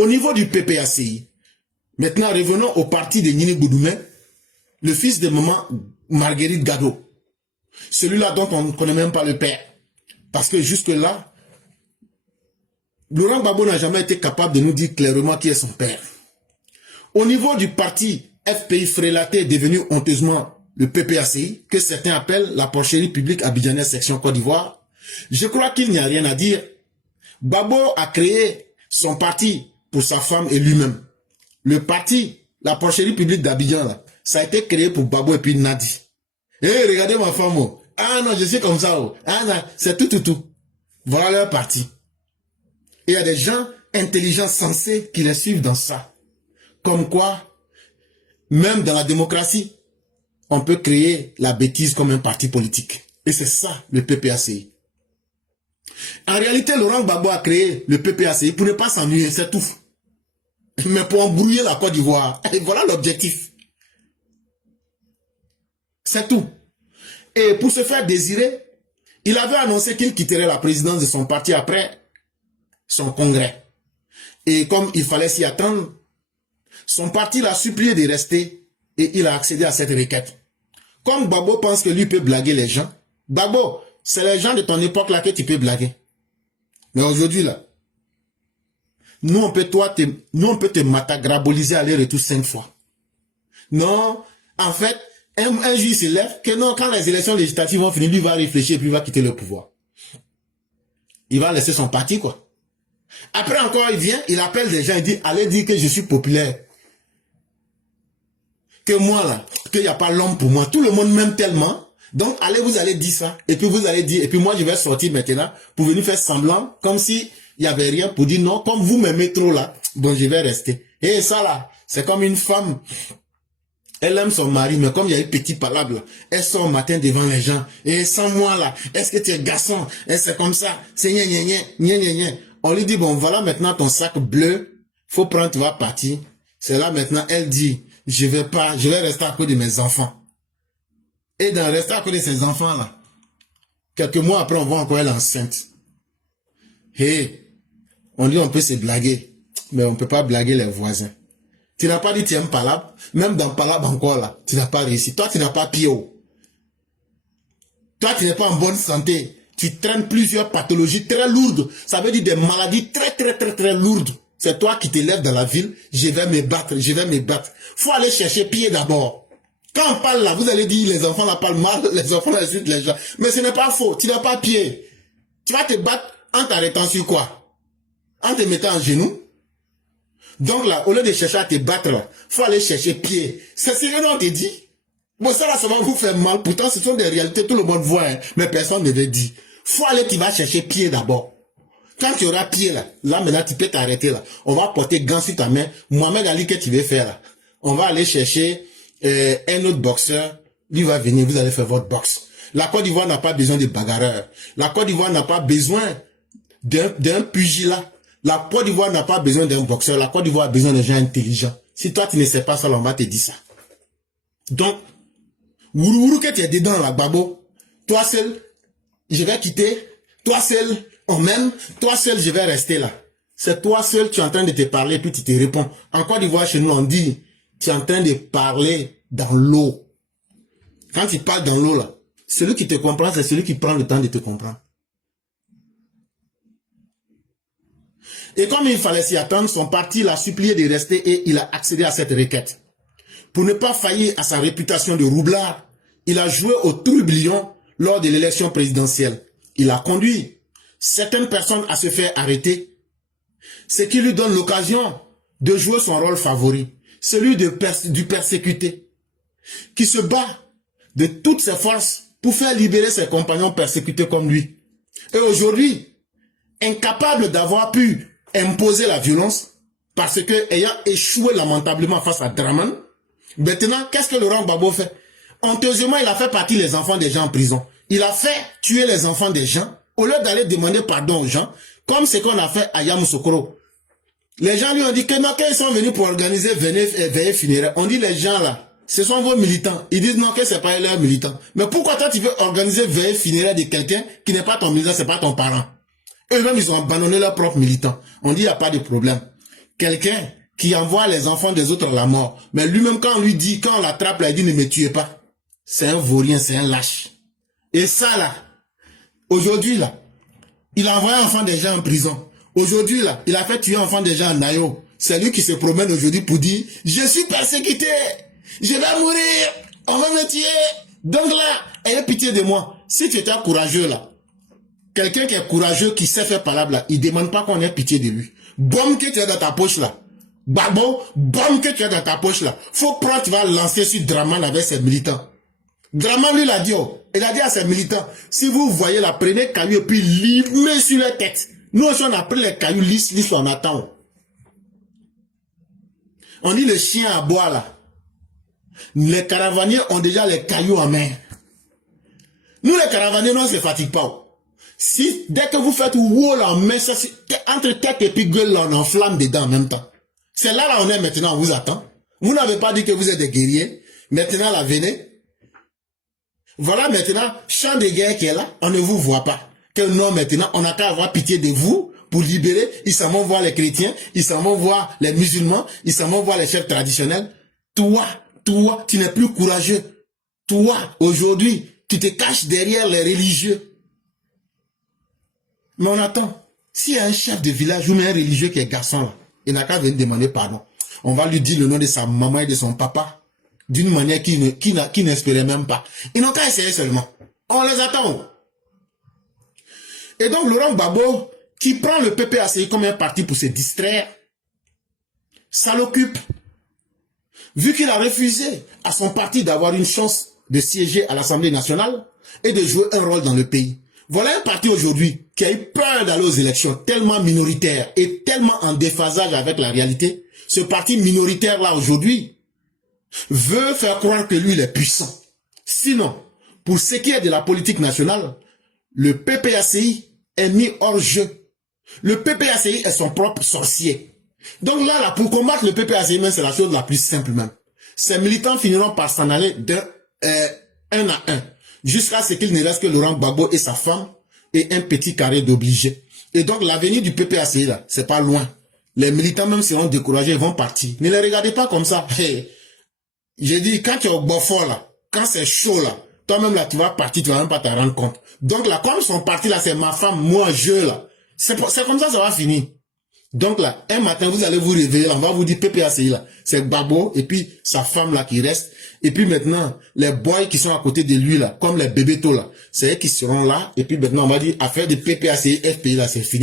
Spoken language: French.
Au niveau du PPACI, maintenant revenons au parti de Nini Goudoumé, le fils de maman Marguerite Gado. Celui-là dont on ne connaît même pas le père. Parce que jusque-là, Laurent Gbagbo n'a jamais été capable de nous dire clairement qui est son père. Au niveau du parti FPI Frélaté, devenu honteusement le PPACI, que certains appellent la porcherie publique abidjanaise section Côte d'Ivoire, je crois qu'il n'y a rien à dire. Gbagbo a créé son parti pour sa femme et lui-même. Le parti, la porcherie publique d'Abidjan, ça a été créé pour Gbagbo et puis Nadi. Eh, regardez ma femme, oh. Ah non, je suis comme ça, oh. Ah non, c'est tout. Voilà leur parti. Et il y a des gens intelligents, sensés, qui les suivent dans ça. Comme quoi, même dans la démocratie, on peut créer la bêtise comme un parti politique. Et c'est ça, le PPACI. En réalité, Laurent Gbagbo a créé le PPACI pour ne pas s'ennuyer, c'est tout. Mais pour embrouiller la Côte d'Ivoire. Et voilà l'objectif. C'est tout. Et pour se faire désirer, il avait annoncé qu'il quitterait la présidence de son parti après son congrès. Et comme il fallait s'y attendre, son parti l'a supplié de rester et il a accédé à cette requête. Comme Gbagbo pense que lui peut blaguer les gens, Gbagbo, c'est les gens de ton époque là que tu peux blaguer. Mais aujourd'hui là, nous on peut te matagraboliser aller-retour 5 fois. Non, en fait, un juge se lève que non, quand les élections législatives vont finir, lui va réfléchir et puis il va quitter le pouvoir. Il va laisser son parti quoi. Après encore, il vient, il appelle des gens, il dit, allez dire que je suis populaire. Que moi là, qu'il n'y a pas l'homme pour moi. Tout le monde m'aime tellement. Donc, allez, vous allez dire ça. Et puis vous allez dire, et puis moi je vais sortir maintenant pour venir faire semblant, comme si il n'y avait rien, pour dire non, comme vous m'aimez trop là, bon je vais rester. Et ça là, c'est comme une femme. Elle aime son mari, mais comme il y a une petite palabre, elle sort au matin devant les gens. Et sans moi là, est-ce que tu es garçon? Et c'est comme ça. C'est gna. On lui dit, bon voilà maintenant ton sac bleu. Faut prendre, tu vas partir. C'est là maintenant, elle dit, je vais rester à côté de mes enfants. Et dans rester à côté de ses enfants là, quelques mois après on voit encore elle enceinte. Et on dit on peut se blaguer, mais on peut pas blaguer les voisins. Tu n'as pas dit tu aimes Palabre, même dans Palabre encore là, tu n'as pas réussi. Toi tu n'as pas pied haut. Toi tu n'es pas en bonne santé. Tu traînes plusieurs pathologies très lourdes. Ça veut dire des maladies très lourdes. C'est toi qui te lèves dans la ville, je vais me battre. Faut aller chercher pied d'abord. Quand on parle là, vous allez dire les enfants là parlent mal, les enfants là insultent les gens. Mais ce n'est pas faux, tu n'as pas pied. Tu vas te battre en t'arrêtant sur quoi? En te mettant en genoux. Donc là, au lieu de chercher à te battre là, faut aller chercher pied. C'est ce que l'on te dit. Bon ça là, ça va vous faire mal. Pourtant ce sont des réalités, tout le monde voit, hein, mais personne ne veut dire. Faut aller, tu vas chercher pied d'abord. Quand tu auras pied là maintenant tu peux t'arrêter là. On va porter gants sur ta main. Mohamed Ali, que tu veux faire là? On va aller chercher un autre boxeur, lui va venir, vous allez faire votre boxe. La Côte d'Ivoire n'a pas besoin de bagarreurs. La Côte d'Ivoire n'a pas besoin d'un pugilat. La Côte d'Ivoire n'a pas besoin d'un boxeur. La Côte d'Ivoire a besoin de gens intelligents. Si toi tu ne sais pas ça, on va te dire ça. Donc, Wourourou que tu es dedans là, Gbagbo, toi seul, je vais quitter. Toi seul, on m'aime. Toi seul, je vais rester là. C'est toi seul, tu es en train de te parler, puis tu te réponds. En Côte d'Ivoire, chez nous, on dit, tu es en train de parler dans l'eau. Quand tu parles dans l'eau là, celui qui te comprend, c'est celui qui prend le temps de te comprendre. Et comme il fallait s'y attendre, son parti l'a supplié de rester et il a accédé à cette requête. Pour ne pas faillir à sa réputation de roublard, il a joué au tourbillon lors de l'élection présidentielle. Il a conduit certaines personnes à se faire arrêter, ce qui lui donne l'occasion de jouer son rôle favori, celui du persécuté, qui se bat de toutes ses forces pour faire libérer ses compagnons persécutés comme lui. Et aujourd'hui, incapable d'avoir pu imposer la violence, parce que ayant échoué lamentablement face à Draman, maintenant, qu'est-ce que Laurent Gbagbo fait? Honteusement, il a fait partir les enfants des gens en prison. Il a fait tuer les enfants des gens, au lieu d'aller demander pardon aux gens, comme ce qu'on a fait à Yamoussoukro. Les gens lui ont dit que non, quand ils sont venus pour organiser veillée funéraire, on dit les gens là, ce sont vos militants. Ils disent non, que c'est pas leurs militants. Mais pourquoi toi tu veux organiser veillée funéraire de quelqu'un qui n'est pas ton militant, c'est pas ton parent? Eux-mêmes, ils ont abandonné leurs propres militants. On dit il n'y a pas de problème. quelqu'un qui envoie les enfants des autres à la mort. Mais lui-même, quand on lui dit, quand on l'attrape, là, il dit ne me tuez pas. C'est un vaurien, c'est un lâche. Et ça, là, aujourd'hui, là, il a envoyé enfant des gens en prison. Aujourd'hui, là, il a fait tuer enfant des gens en Nayo. C'est lui qui se promène aujourd'hui pour dire, je suis persécuté, je vais mourir, on va me tuer. Donc là, ayez pitié de moi. Si tu étais courageux, là, quelqu'un qui est courageux, qui sait faire parole, là, il demande pas qu'on ait pitié de lui. Bombe que tu as dans ta poche, là. Babo, bombe que tu as dans ta poche, là. Faut prendre, tu vas lancer sur Draman avec ses militants. Draman, lui, l'a dit, oh, il a dit à ses militants, si vous voyez la, prenez caillou et puis limez sur leur tête. Nous aussi, on a pris les cailloux lisses, on attend. On dit le chien à bois, là. Les caravaniers ont déjà les cailloux en main. Nous, les caravaniers, non, on ne se fatigue pas. Si, dès que vous faites wall en main, ça, entre tête et puis gueule, là, on enflamme dedans en même temps. C'est là, on est maintenant, on vous attend. Vous n'avez pas dit que vous êtes des guerriers. Maintenant, là, venez. Voilà maintenant, champ de guerre qui est là, on ne vous voit pas. Que non, maintenant, on n'a qu'à avoir pitié de vous pour libérer. Ils s'en vont voir les chrétiens, ils s'en vont voir les musulmans, ils s'en vont voir les chefs traditionnels. Toi, tu n'es plus courageux. Toi, aujourd'hui, tu te caches derrière les religieux. Mais on attend. S'il y a un chef de village ou un religieux qui est garçon là, il n'a qu'à venir demander pardon. On va lui dire le nom de sa maman et de son papa. D'une manière qui n'espérait même pas. Ils n'ont qu'à essayer seulement. On les attend. Et donc, Laurent Gbagbo, qui prend le PPACI comme un parti pour se distraire, ça l'occupe. Vu qu'il a refusé à son parti d'avoir une chance de siéger à l'Assemblée nationale et de jouer un rôle dans le pays. Voilà un parti aujourd'hui qui a eu peur d'aller aux élections, tellement minoritaire et tellement en déphasage avec la réalité. Ce parti minoritaire-là aujourd'hui veut faire croire que lui, il est puissant. Sinon, pour ce qui est de la politique nationale, le PPACI est mis hors jeu. Le PPACI est son propre sorcier. Donc là, pour combattre le PPACI, c'est la chose la plus simple même. Ces militants finiront par s'en aller un à un, jusqu'à ce qu'il ne reste que Laurent Gbagbo et sa femme et un petit carré d'obligés. Et donc l'avenir du PPACI, là, c'est pas loin. Les militants même seront découragés, ils vont partir. Ne les regardez pas comme ça. Hey. J'ai dit, quand tu es au Beaufort, là, quand c'est chaud, là, toi-même, là, tu vas partir, tu vas même pas te rendre compte. Donc, là, comme ils sont partis, là, c'est ma femme, moi, je, là. C'est comme ça va finir. Donc, là, un matin, vous allez vous réveiller, là, on va vous dire, PPACI, là, c'est Gbagbo, et puis, sa femme, là, qui reste. Et puis, maintenant, les boys qui sont à côté de lui, là, comme les bébés tôt, là, c'est eux qui seront là. Et puis, maintenant, on va dire, affaire de PPACI, FPI, là, c'est fini.